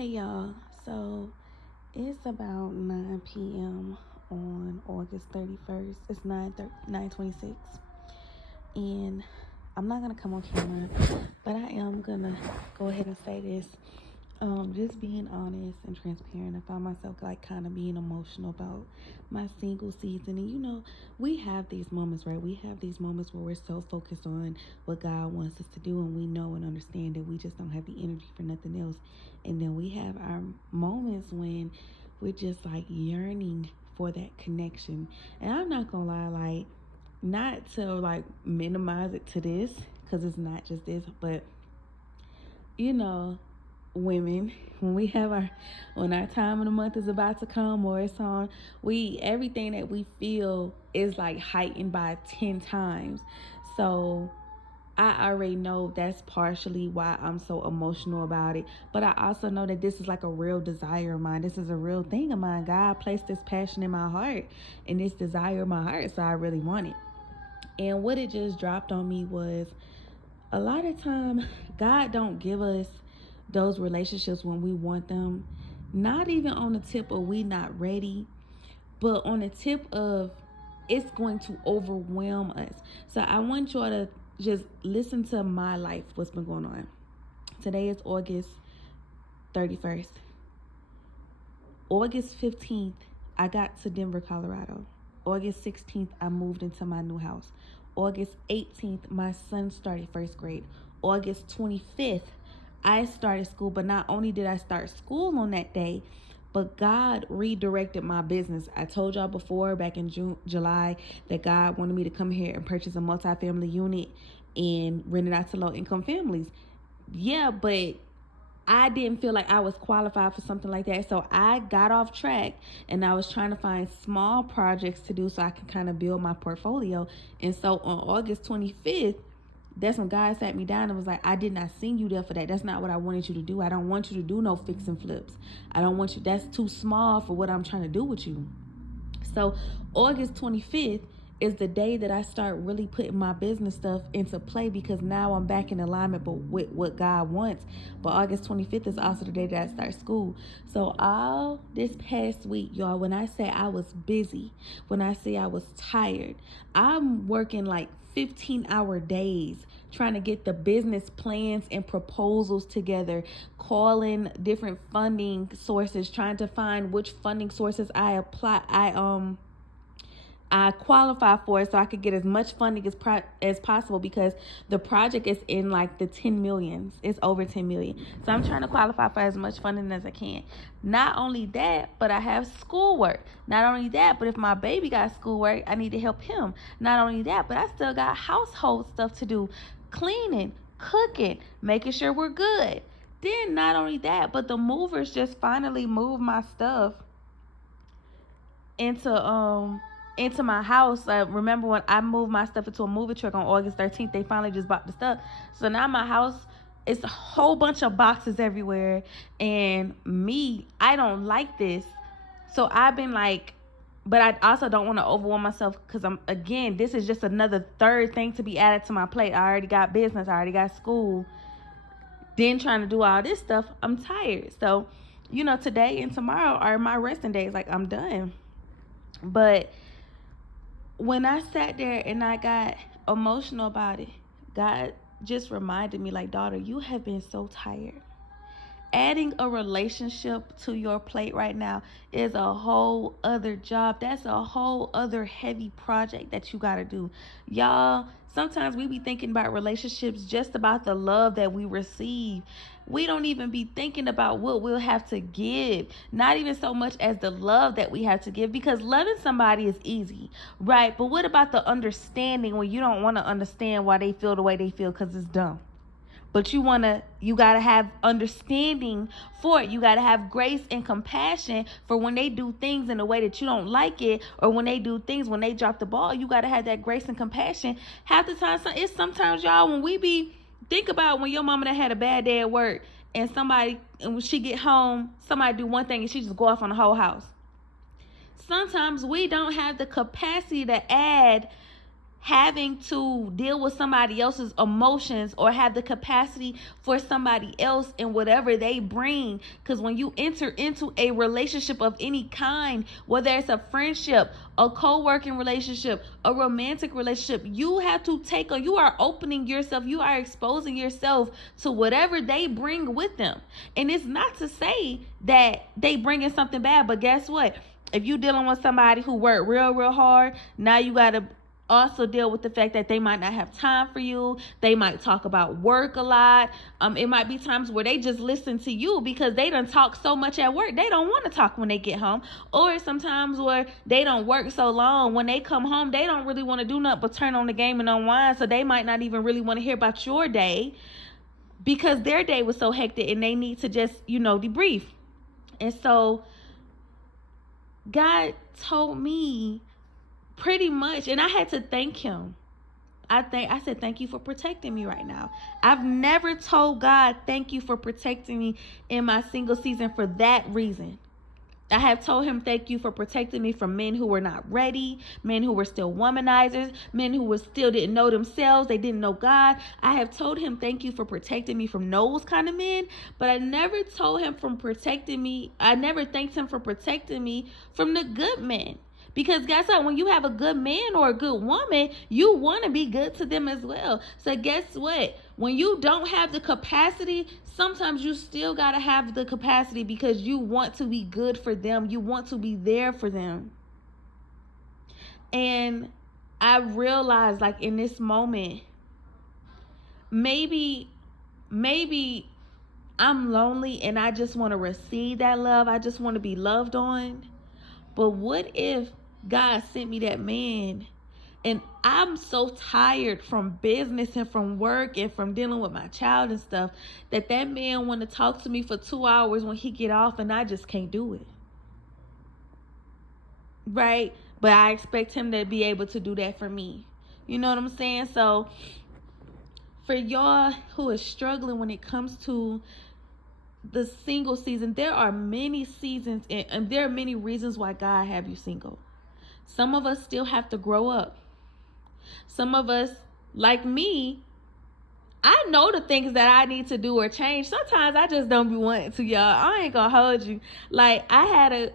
Hey y'all, so it's about 9 p.m. on August 31st. It's 9:26, and I'm not gonna come on camera, but I am gonna go ahead and say this. Just being honest and transparent, I found myself like kind of being emotional about my single season. And we have these moments, right? We have these moments where we're so focused on what God wants us to do, and we know and understand that we just don't have the energy for nothing else. And then we have our moments when we're just like yearning for that connection. And I'm not gonna lie, like, not to like minimize it to this, because it's not just this, but you know women, when our time of the month is about to come or it's on, we everything that we feel is like heightened by 10 times. So I already know that's partially why I'm so emotional about it, but I also know that this is like a real desire of mine. This is a real thing of mine. God placed this passion in my heart and this desire in my heart, so I really want it. And what it just dropped on me was, a lot of time God don't give us those relationships when we want them, not even on the tip of we not ready, but on the tip of it's going to overwhelm us. So I want y'all to just listen to my life, what's been going on. Today is August 31st. August 15th, I got to Denver, Colorado. August 16th, I moved into my new house. August 18th, my son started first grade. August 25th, I started school, but not only did I start school on that day, but God redirected my business. I told y'all before, back in July, that God wanted me to come here and purchase a multifamily unit and rent it out to low-income families. Yeah, but I didn't feel like I was qualified for something like that. So I got off track and I was trying to find small projects to do so I can kind of build my portfolio. And so on August 25th, that's when God sat me down and was like, I did not send you there for that. That's not what I wanted you to do. I don't want you to do no fix and flips. I don't want you. That's too small for what I'm trying to do with you. So August 25th is the day that I start really putting my business stuff into play, because now I'm back in alignment with what God wants. But August 25th is also the day that I start school. So all this past week, y'all, when I say I was busy, when I say I was tired, I'm working like 15-hour days trying to get the business plans and proposals together, calling different funding sources, trying to find which funding sources I qualify for it so I could get as much funding as possible, because the project is in like the 10 millions. It's over 10 million. So I'm trying to qualify for as much funding as I can. Not only that, but I have schoolwork. Not only that, but if my baby got schoolwork, I need to help him. Not only that, but I still got household stuff to do. Cleaning, cooking, making sure we're good. Then not only that, but the movers just finally moved my stuff into my house. Remember when I moved my stuff into a movie truck on August 13th, they finally just bought the stuff. So now my house is a whole bunch of boxes everywhere. And I don't like this. So I've been like, but I also don't want to overwhelm myself, because this is just another third thing to be added to my plate. I already got business. I already got school. Then trying to do all this stuff, I'm tired. So, today and tomorrow are my resting days. Like, I'm done. But when I sat there and I got emotional about it, God just reminded me, like, daughter, you have been so tired. Adding a relationship to your plate right now is a whole other job. That's a whole other heavy project that you got to do. Y'all, sometimes we be thinking about relationships just about the love that we receive. We don't even be thinking about what we'll have to give. Not even so much as the love that we have to give, because loving somebody is easy, right? But what about the understanding when you don't want to understand why they feel the way they feel, because it's dumb? But you got to have understanding for it. You got to have grace and compassion for when they do things in a way that you don't like it, or when they do things, when they drop the ball, you got to have that grace and compassion. Half the time, it's sometimes, y'all, think about when your mama that had a bad day at work, and when she get home, somebody do one thing and she just go off on the whole house. Sometimes we don't have the capacity to add having to deal with somebody else's emotions or have the capacity for somebody else and whatever they bring. Because when you enter into a relationship of any kind, whether it's a friendship, a co-working relationship, a romantic relationship, you have to take on, you are opening yourself, you are exposing yourself to whatever they bring with them. And it's not to say that they bring in something bad, but guess what? If you dealing with somebody who worked real hard, now you got to also deal with the fact that they might not have time for you. They might talk about work a lot. It might be times where they just listen to you because they done talk so much at work. They don't want to talk when they get home. Or sometimes where they don't work so long, when they come home, they don't really want to do nothing but turn on the game and unwind. So they might not even really want to hear about your day because their day was so hectic and they need to just, debrief. And so God told me pretty much, and I had to thank him. I said, thank you for protecting me right now. I've never told God, thank you for protecting me in my single season for that reason. I have told him, thank you for protecting me from men who were not ready, men who were still womanizers, men who still didn't know themselves, they didn't know God. I have told him, thank you for protecting me from those kind of men, but I never told him from protecting me. I never thanked him for protecting me from the good men. Because guess what? When you have a good man or a good woman, you want to be good to them as well. So guess what? When you don't have the capacity, sometimes you still got to have the capacity because you want to be good for them. You want to be there for them. And I realized, like, in this moment, maybe I'm lonely and I just want to receive that love. I just want to be loved on. But what if God sent me that man and I'm so tired from business and from work and from dealing with my child and stuff that man want to talk to me for 2 hours when he get off and I just can't do it. Right? But I expect him to be able to do that for me. You know what I'm saying? So for y'all who are struggling when it comes to the single season, there are many seasons and there are many reasons why God have you single. Some of us still have to grow up. Some of us, like me, I know the things that I need to do or change. Sometimes I just don't be wanting to, y'all. I ain't gonna hold you. Like,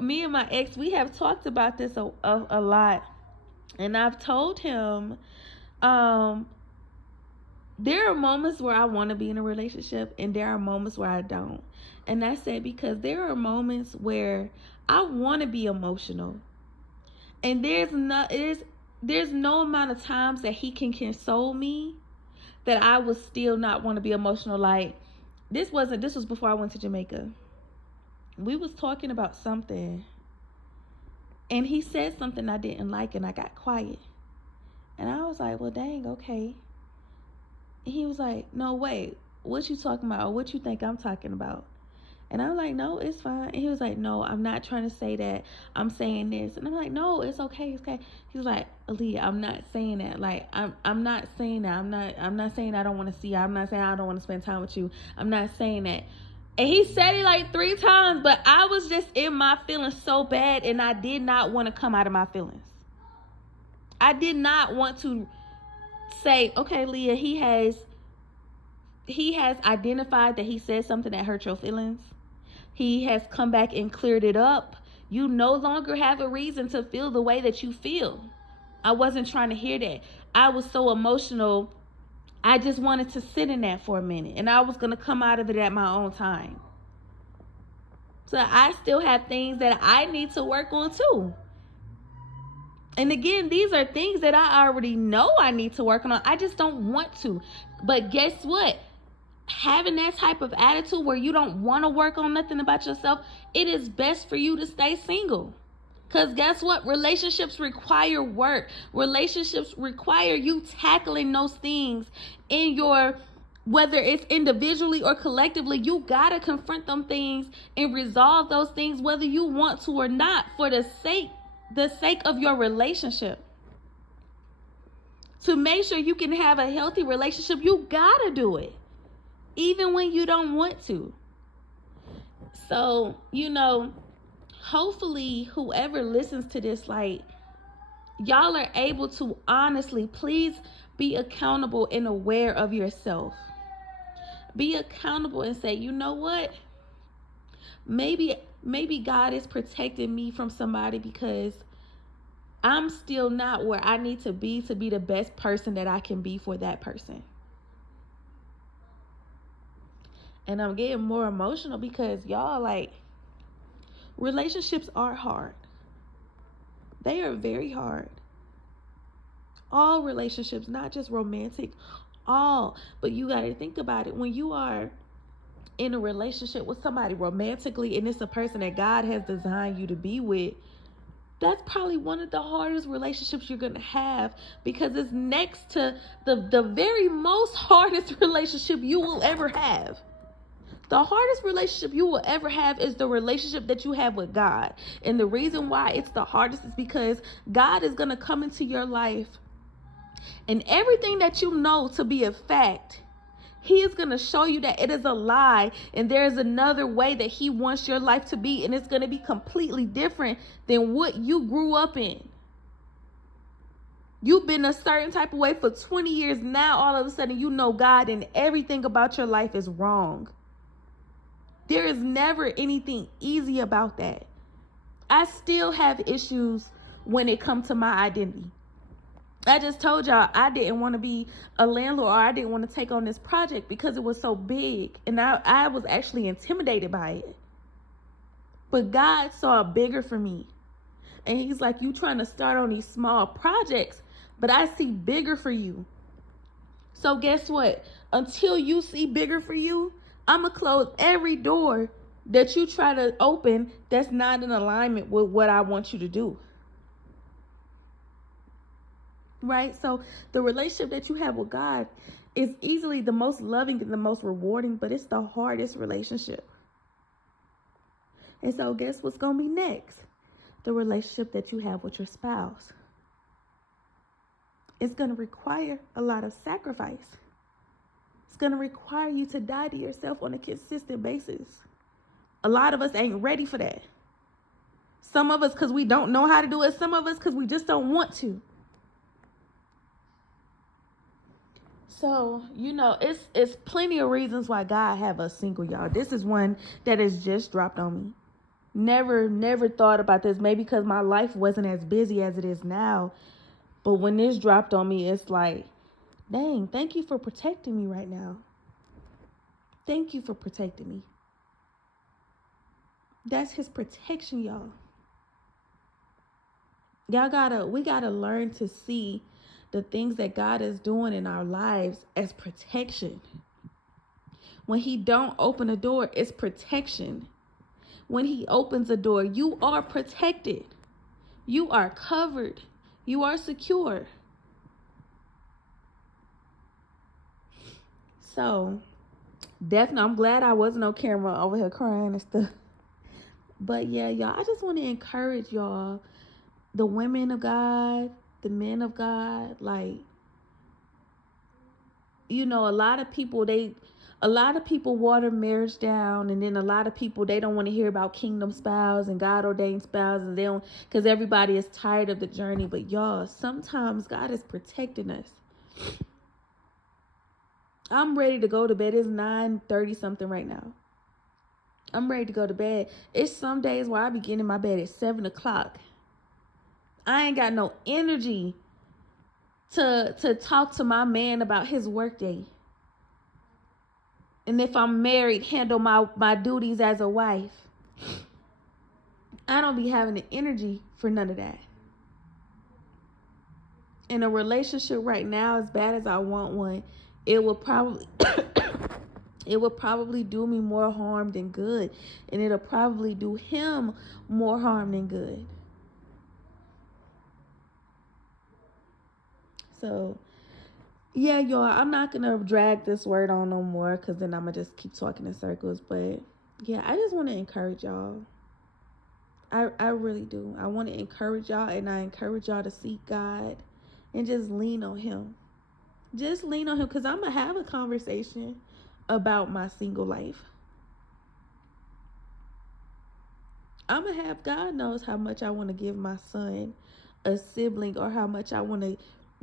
me and my ex, we have talked about this a lot. And I've told him, there are moments where I want to be in a relationship and there are moments where I don't. And I said because there are moments where I want to be emotional. And there's no amount of times that he can console me that I would still not want to be emotional. Like, this was before I went to Jamaica. We was talking about something and he said something I didn't like and I got quiet. And I was like, well, dang, okay. And he was like, no, wait, what you talking about? Or what you think I'm talking about? And I'm like, no, it's fine. And he was like, no, I'm not trying to say that. I'm saying this. And I'm like, no, it's okay. It's okay. He was like, Aaliyah, I'm not saying that. Like, I'm not saying that. I'm not saying I don't want to see you. I'm not saying I don't want to spend time with you. I'm not saying that. And he said it like 3 times, but I was just in my feelings so bad, and I did not want to come out of my feelings. I did not want to say, okay, Leah, he has identified that he said something that hurt your feelings. He has come back and cleared it up. You no longer have a reason to feel the way that you feel. I wasn't trying to hear that. I was so emotional. I just wanted to sit in that for a minute. And I was going to come out of it at my own time. So I still have things that I need to work on too. And again, these are things that I already know I need to work on. I just don't want to. But guess what? Having that type of attitude where you don't want to work on nothing about yourself, it is best for you to stay single. Because guess what? Relationships require work. Relationships require you tackling those things in your, whether it's individually or collectively, you got to confront them things and resolve those things whether you want to or not for the sake of your relationship. To make sure you can have a healthy relationship, you got to do it. Even when you don't want to. So, hopefully whoever listens to this, like, y'all are able to honestly, please be accountable and aware of yourself. Be accountable and say, you know what? Maybe God is protecting me from somebody because I'm still not where I need to be the best person that I can be for that person. And I'm getting more emotional because y'all, like, relationships are hard. They are very hard. All relationships, not just romantic, all. But you got to think about it. When you are in a relationship with somebody romantically and it's a person that God has designed you to be with, that's probably one of the hardest relationships you're going to have, because it's next to the very most hardest relationship you will ever have. The hardest relationship you will ever have is the relationship that you have with God. And the reason why it's the hardest is because God is going to come into your life, and everything that you know to be a fact, He is going to show you that it is a lie, and there is another way that He wants your life to be, and it's going to be completely different than what you grew up in. You've been a certain type of way for 20 years. Now all of a sudden you know God, and everything about your life is wrong. There is never anything easy about that. I still have issues when it comes to my identity. I just told y'all I didn't want to be a landlord, or I didn't want to take on this project because it was so big, and I was actually intimidated by it. But God saw bigger for me. And He's like, you trying to start on these small projects, but I see bigger for you. So guess what? Until you see bigger for you, I'm going to close every door that you try to open that's not in alignment with what I want you to do. Right? So the relationship that you have with God is easily the most loving and the most rewarding, but it's the hardest relationship. And so guess what's going to be next? The relationship that you have with your spouse. It's going to require a lot of sacrifice. It's going to require you to die to yourself on a consistent basis. A lot of us ain't ready for that. Some of us because we don't know how to do it. Some of us because we just don't want to. So, it's plenty of reasons why God have us single, y'all. This is one that has just dropped on me. Never thought about this. Maybe because my life wasn't as busy as it is now. But when this dropped on me, it's like, dang, thank you for protecting me right now. Thank you for protecting me. That's His protection, y'all. We gotta learn to see the things that God is doing in our lives as protection. When He don't open a door, it's protection. When He opens a door, you are protected. You are covered. You are secure. So, definitely, I'm glad I wasn't on camera over here crying and stuff. But yeah, y'all, I just want to encourage y'all, the women of God, the men of God, like, a lot of people water marriage down, and then a lot of people, they don't want to hear about kingdom spouse and God ordained spouse, and they don't, because everybody is tired of the journey. But y'all, sometimes God is protecting us. I'm ready to go to bed. It's 9:30 something right now. I'm ready to go to bed. It's some days where I be getting in my bed at 7 o'clock. I ain't got no energy to talk to my man about his workday. And if I'm married, handle my duties as a wife. I don't be having the energy for none of that. In a relationship right now, as bad as I want one, it will probably do me more harm than good. And it'll probably do him more harm than good. So, yeah, y'all, I'm not going to drag this word on no more, because then I'm going to just keep talking in circles. But, yeah, I just want to encourage y'all. I really do. I want to encourage y'all, and I encourage y'all to seek God and just lean on Him. Just lean on Him, because I'm going to have a conversation about my single life. I'm going to have, God knows how much I want to give my son a sibling or how much I want to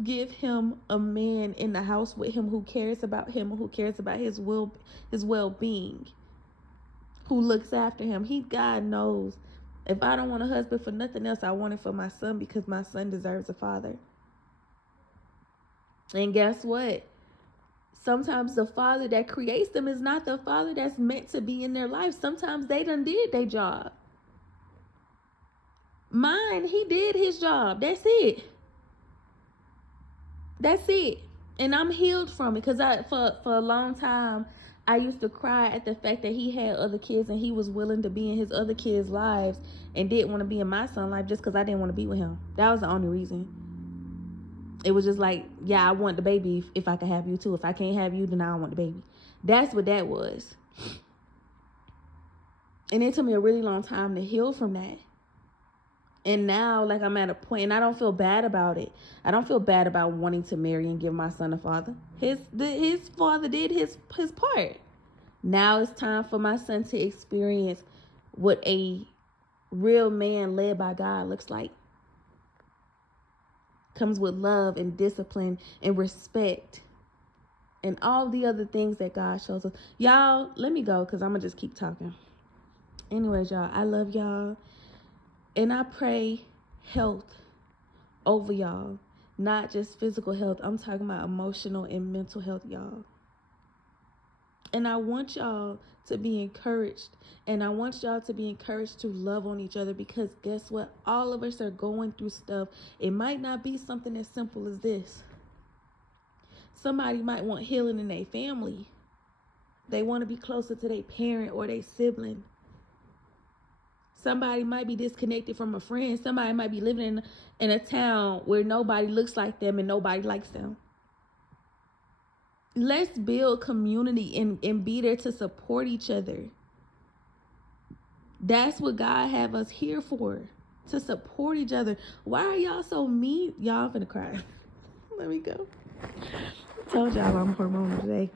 give him a man in the house with him who cares about him, who cares about his well-being, who looks after him. God knows, if I don't want a husband for nothing else, I want it for my son, because my son deserves a father. And guess what? Sometimes the father that creates them is not the father that's meant to be in their life. Sometimes they done did their job. Mine, he did his job. That's it. And I'm healed from it, because for a long time I used to cry at the fact that he had other kids and he was willing to be in his other kids' lives and didn't want to be in my son's life just because I didn't want to be with him. That was the only reason. It was just like, yeah, I want the baby if I can have you too. If I can't have you, then I don't want the baby. That's what that was. And it took me a really long time to heal from that. And now, like, I'm at a point, and I don't feel bad about it. I don't feel bad about wanting to marry and give my son a father. His father did his part. Now it's time for my son to experience what a real man led by God looks like. Comes with love and discipline and respect and all the other things that God shows us. Y'all, let me go, because I'm going to just keep talking. Anyways, y'all, I love y'all. And I pray health over y'all. Not just physical health. I'm talking about emotional and mental health, y'all. And I want y'all to be encouraged. And I want y'all to be encouraged to love on each other, because guess what? All of us are going through stuff. It might not be something as simple as this. Somebody might want healing in their family. They want to be closer to their parent or their sibling. Somebody might be disconnected from a friend. Somebody might be living in a town where nobody looks like them and nobody likes them. Let's build community and be there to support each other. That's what God have us here for, to support each other. Why are y'all so mean? Y'all, I'm finna cry. Let me go. I told y'all I'm hormonal today.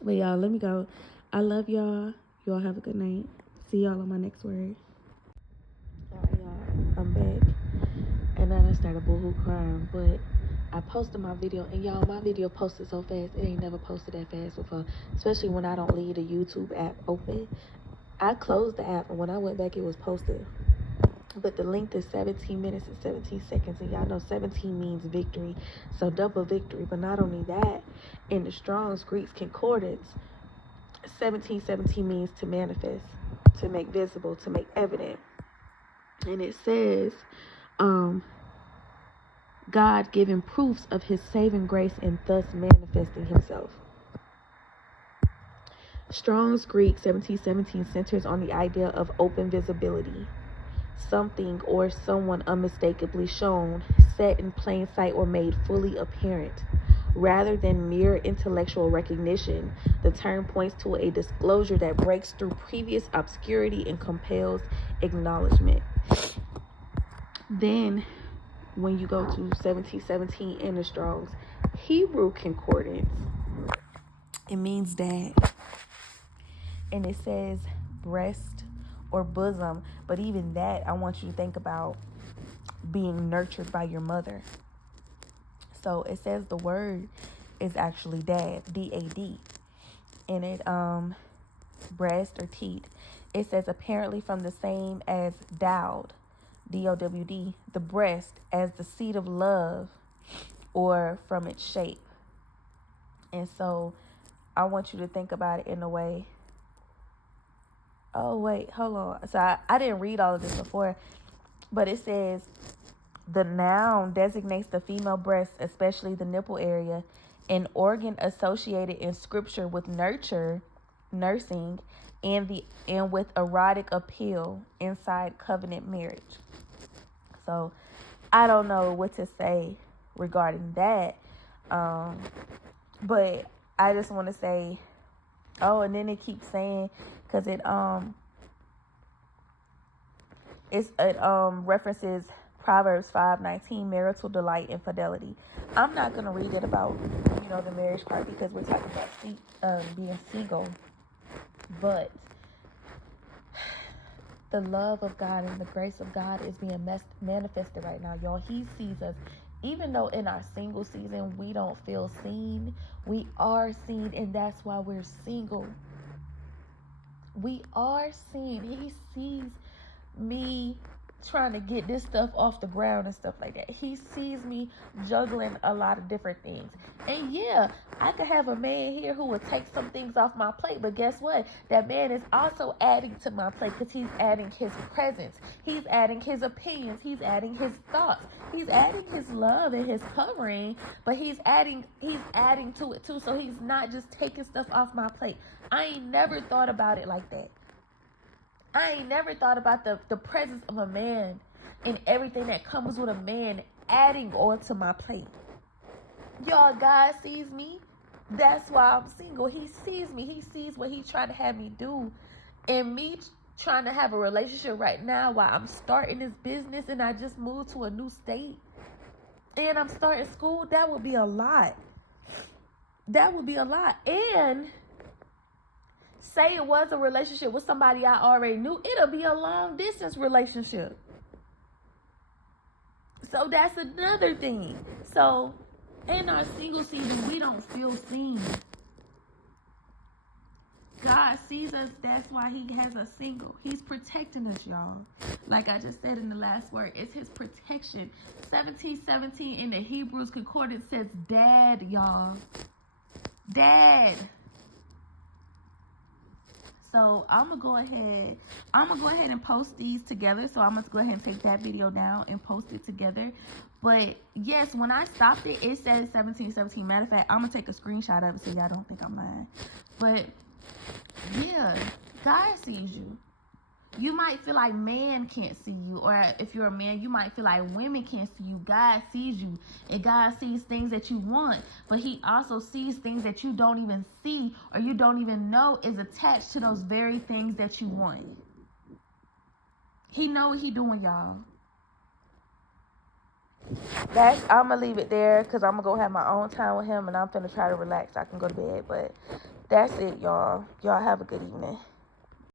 But y'all, let me go. I love y'all. Y'all have a good night. See y'all on my next word. Alright, y'all, I'm back. And then I started boohoo crying, but I posted my video, and y'all, my video posted so fast. It ain't never posted that fast before, especially when I don't leave the YouTube app open. I closed the app, and when I went back, it was posted. But the length is 17 minutes and 17 seconds, and y'all know 17 means victory, so double victory. But not only that, in the Strong's Greek Concordance, 1717 means to manifest, to make visible, to make evident. And it says, God giving proofs of his saving grace and thus manifesting himself. Strong's Greek 1717 centers on the idea of open visibility. Something or someone unmistakably shown, set in plain sight, or made fully apparent. Rather than mere intellectual recognition, the term points to a disclosure that breaks through previous obscurity and compels acknowledgement. Then, when you go to 1717 in the Strong's Hebrew Concordance, it means dad. And it says breast or bosom, but even that, I want you to think about being nurtured by your mother. So it says the word is actually dad, D-A-D. And it, breast or teat. It says apparently from the same as dowd, D-O-W-D, the breast, as the seat of love, or from its shape. And so I want you to think about it in a way. Oh, wait, hold on. So I didn't read all of this before, but it says the noun designates the female breast, especially the nipple area, an organ associated in scripture with nursing, and with erotic appeal inside covenant marriage. So I don't know what to say regarding that, but I just want to say, oh, and then it keeps saying, because it references Proverbs 5:19, marital delight and fidelity. I'm not gonna read it about the marriage part, because we're talking about being single. But the love of God and the grace of God is being manifested right now, y'all. He sees us. Even though in our single season we don't feel seen, we are seen, and that's why we're single. We are seen. He sees me trying to get this stuff off the ground and stuff like that. He sees me juggling a lot of different things. And yeah, I could have a man here who will take some things off my plate, but guess what? That man is also adding to my plate because he's adding his presence. He's adding his opinions. He's adding his thoughts. He's adding his love and his covering, but he's adding to it too. So he's not just taking stuff off my plate. I ain't never thought about it like that. I ain't never thought about the presence of a man and everything that comes with a man adding onto my plate. Y'all, God sees me. That's why I'm single. He sees me. He sees what he's trying to have me do. And me trying to have a relationship right now while I'm starting this business and I just moved to a new state and I'm starting school, that would be a lot. That would be a lot. And say it was a relationship with somebody I already knew, it'll be a long distance relationship. So that's another thing. So in our single season, we don't feel seen. God sees us. That's why he has us single. He's protecting us, y'all. Like I just said in the last word, it's his protection. 17:17 in the Hebrews Concordance says dad, y'all. Dad. So I'm gonna go ahead and post these together. So I'm gonna go ahead and take that video down and post it together. But yes, when I stopped it, it said 17:17. Matter of fact, I'm gonna take a screenshot of it so y'all don't think I'm lying. But yeah, God sees you. You might feel like man can't see you, or if you're a man, you might feel like women can't see you. God sees you, and God sees things that you want, but he also sees things that you don't even see or you don't even know is attached to those very things that you want. He know what he doing, y'all. I'm gonna leave it there because I'm gonna go have my own time with him, and I'm finna try to relax so I can go to bed. But that's it, y'all. Y'all have a good evening.